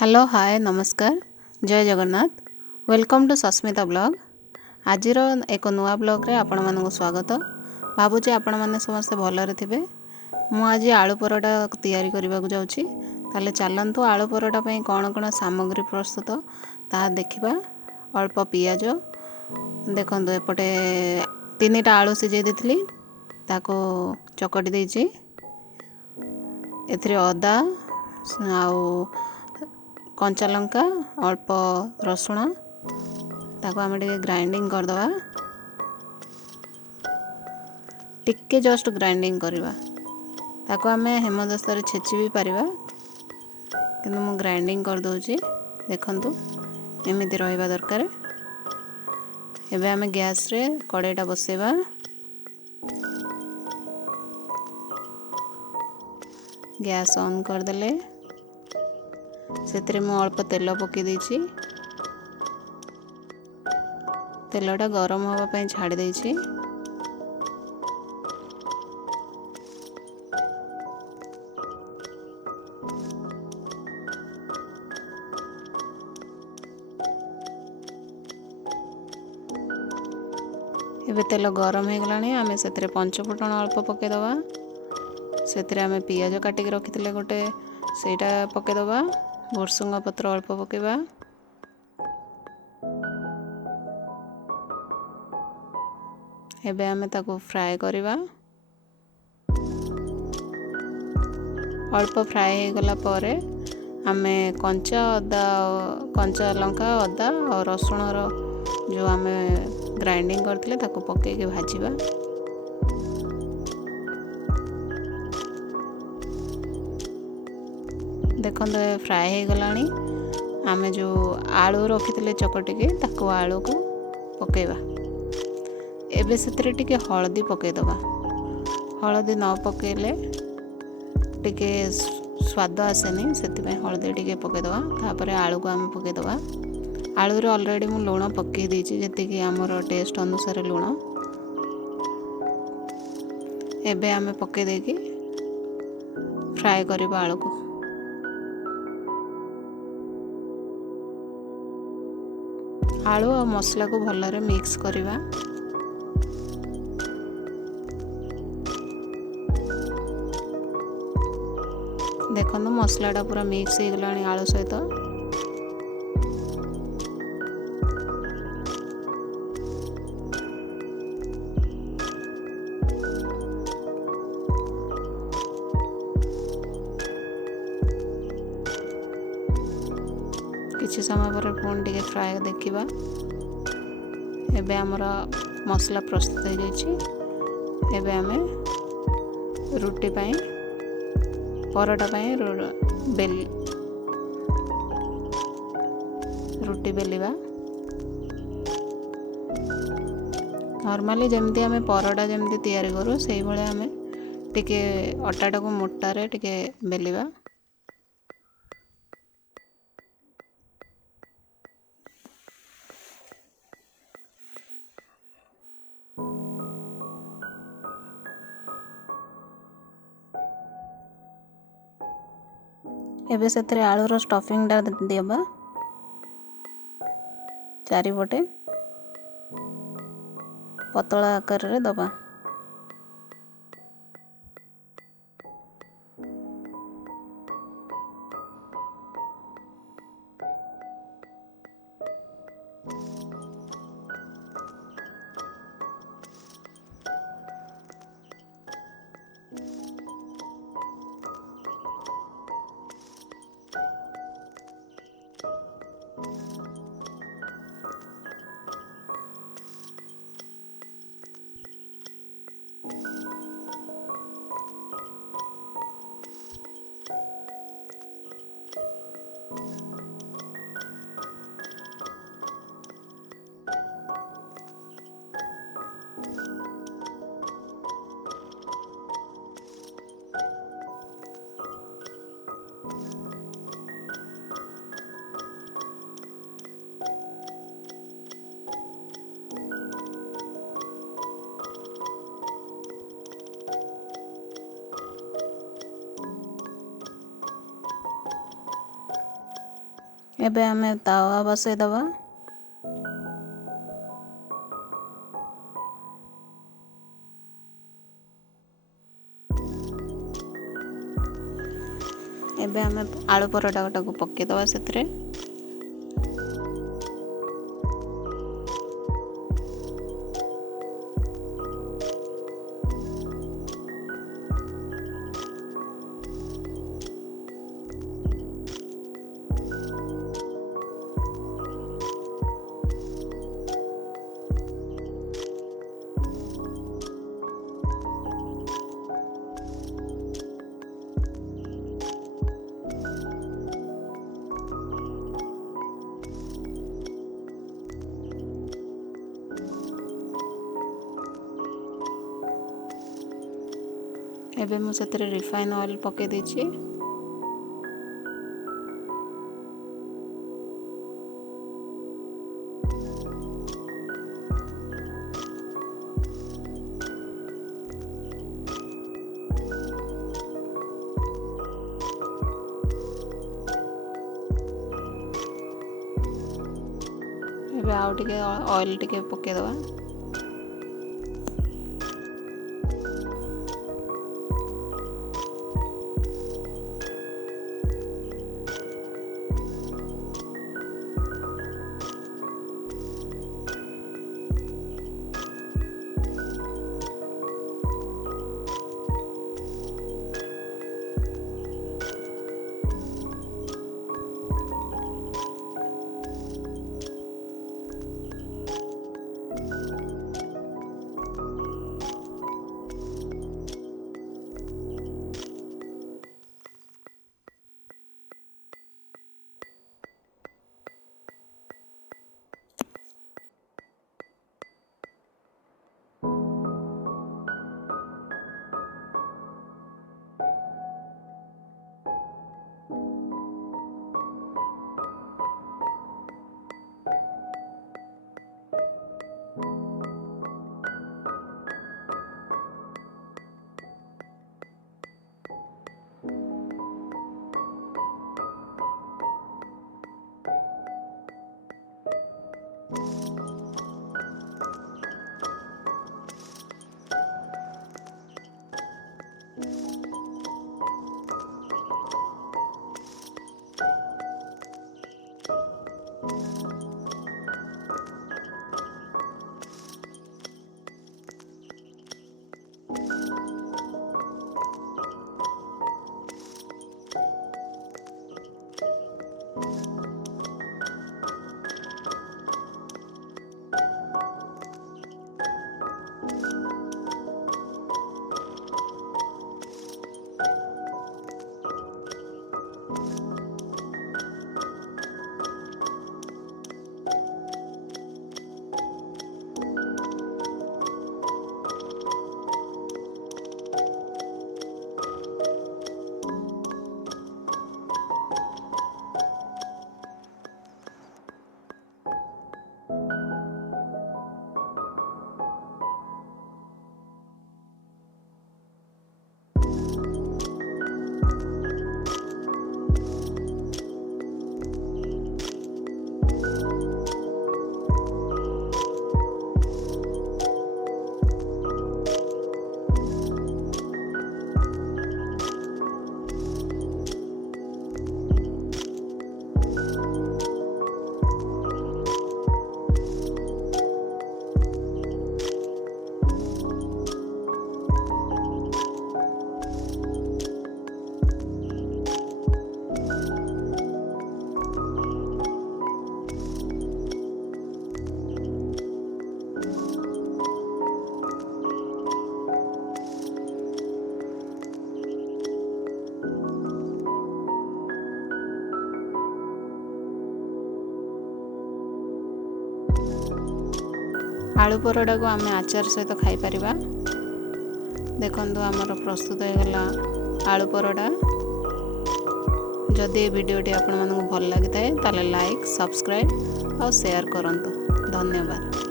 Hello hi नमस्कार जय Jagannath welcome to Sasmita blog. आज एक नुआ ब्लॉग रे आपण मानक स्वागत। भावुचे आपण माने समस्त भलरे थिबे। मु आज आलू परोटा तैयारी करबा जाउछि। ताले चलंतु आलू परोटा पई कोन कोन सामग्री प्रस्तुत ता देखिबा। अल्प पियाज देखंतु एपटे 3टा आलू सिझे देथिली ताको चकटी देछि। एथरे अदा आउ कंचा लंका अल्प रसुण ताको आम ग्राइंडिंग करदवा। टिके जस्ट ग्राइंडिंग करवा ताको आम हेमदस्तार छेची भी पारिबा किंतु मु ग्राइंडिंग कर दउची। देखंतु एमिति रहिबा दरकार। एबे आम गैस रे कड़ाईटा बसेबा। गैस ऑन कर देले सेतरे मु अल्प तेल पके देछि। तेलटा गरम होबा पई छाड़ी देछि। एबे तेल गरम हो गलानी आमे सेतरे पंचफुटण अल्प पके दवा। सेतरे आमे पियाज काटिक रखिथिले गोटे सेटा पके दवा। भुर्सुंगा पत्र अल्प पकेबा। एबे आमे ताको फ्राए करबा। अल्प फ्राए हो गला परे आमे कंचा लंका अदा और रसुण रो जो आमे ग्राइंडिंग करथिले ताको पके के भाजीबा। देखंतु फ्राए हो गलानी आमे जो आलू रखिथिले चकटी के ताको आलू को पकेबा। एबे सेतरे टिके हळदी पके दबा। हळदी न पकेले टिके स्वाद आसेनी सेति हळदी टिके पके दबा। तापरे आलू को आमे पके दबा। आलू रे ऑलरेडी मु लूण पके देछि जेति कि हमर टेस्ट अनुसार लूण। एबे आमे पके देकी फ्राए करबा आलू को। आलू और मसला को भलरे मिक्स करबा। देखो मसलाटा पूरा मिक्स हो गलानी आलू सहित। किछि समय पर पुणी टिके फ्राए देखिबा। एबे हमर मसला प्रस्तुत हो जाइछि। एबे आमे रुटी पई परोटा पई रुटी बेलिबा। नॉर्मली जेमती आमे परोटा जेमती तैयारी करू सेही भले आमे टिके अटाटा को मोटा रे टिके बेलिबा। एबे सेतरे आलूर स्टफिंग टा देबा चारिपटे पतला आकार रे दबा। एबे आमे तावा बसई दवा। एबे आमे आलू पराठा को पक्के दवा सेतरे। एबे मु सेतरे रिफाइन ऑयल पके देछि। एबे आउ टिके ऑयल टिके पके दवा। आलू परोटा को आम आचार सहित खाई परिबा। देखंतु आमर प्रस्तुत हो गला आलू परोटा। जदि वीडियोटी आपण मानकु भल लागि थाए ताले लाइक सब्सक्राइब और शेयर करंतु। धन्यवाद।